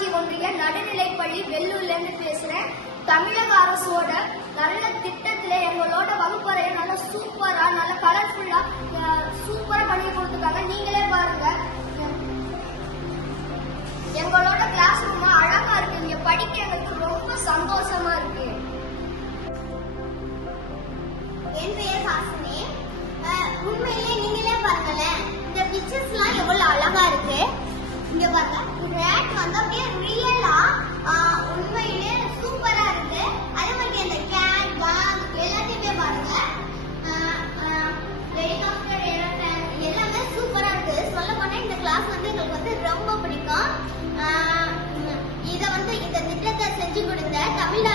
ஊராட்சி ஒன்றிய நடுநிலைப்பள்ளி வெள்ளூர்ல இருந்து பேசுறேன். தமிழக அரசோட நல்ல திட்டத்துல எங்களோட வகுப்பறைய நல்ல சூப்பரா நல்ல கலர்ஃபுல்லா சூப்பரா பண்ணி கொடுத்துருக்காங்க. நீங்களே பாருங்க. எங்களோட கிளாஸ் ரூம் அழகா இருக்கு. இங்க படிக்க எங்களுக்கு ரொம்ப சந்தோஷமா இருக்கு. என் பெயர் ஹாசினி. உண்மையிலே நீங்களே பாருங்களேன். இந்த பிக்சர்ஸ்லாம் எவ்வளவு அழகா இருக்கு. இங்க பாருங்க. ரேட் வந்தா திட்டத்தை கொடுத்த தமிழ்நாடு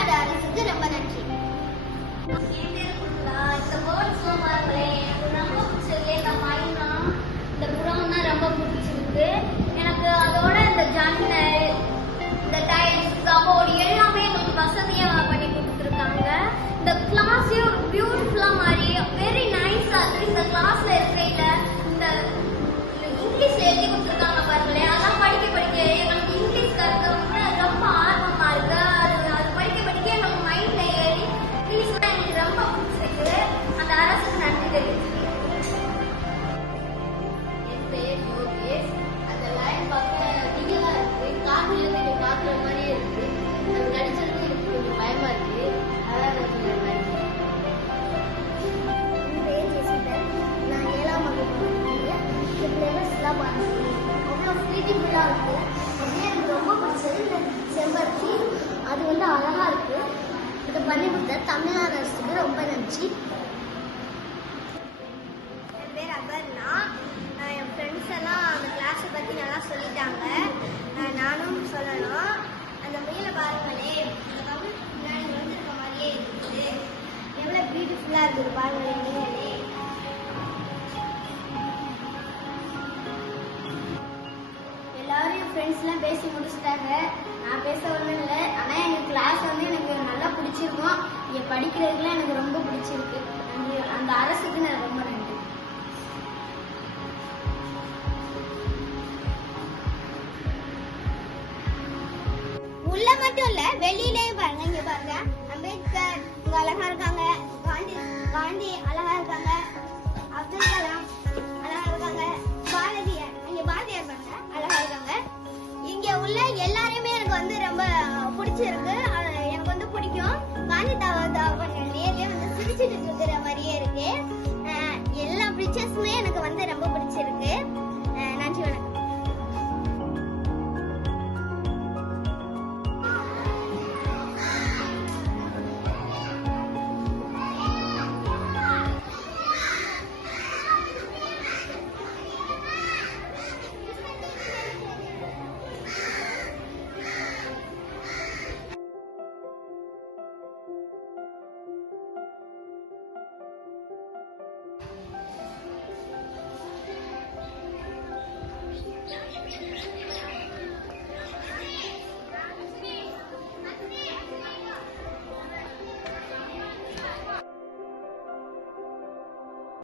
ஃப்ளேவர்ஸ்லாம் பாருங்க அவ்வளோ பியூட்டிஃபுல்லாக இருக்குது அப்படியே எனக்கு ரொம்ப பிடிச்சது இந்த செம்பருத்தி அது வந்து அழகாக இருக்குது இதை பண்ணி கொடுத்த தமிழ்நாடு அரசுக்கு ரொம்ப நன்றி என் பேர் அபர்ணா நான் என் ஃப்ரெண்ட்ஸ் எல்லாம் அந்த கிளாஸை பற்றி நல்லா சொல்லிட்டாங்க நானும் சொல்லணும் அந்த மேலே பாருங்களே அந்த பின்னாடி வந்துருக்க மாதிரியே இருக்குது எவ்வளோ பியூட்டிஃபுல்லாக இருக்குது பாருங்களேன். மிஸ்லாம் பேசி முடிச்சுட்டாங்க. நான் பேச ஒன்றும் இல்லை. ஆனால் எங்கள் கிளாஸ் வந்து எனக்கு நல்லா பிடிச்சிருக்கும். இங்கே படிக்கிறதுக்குலாம் எனக்கு ரொம்ப பிடிச்சிருக்கு. நன்றி. அந்த அரசுக்கு நான் ரொம்ப நன்றி. உள்ள மட்டும் இல்ல வெளியிலேயும் பாருங்க இங்க பாருங்க. அம்பேத்கர் இங்க அழகா இருக்காங்க. காந்தி காந்தி அழகா இருக்காங்க. பிடிச்சிருக்கு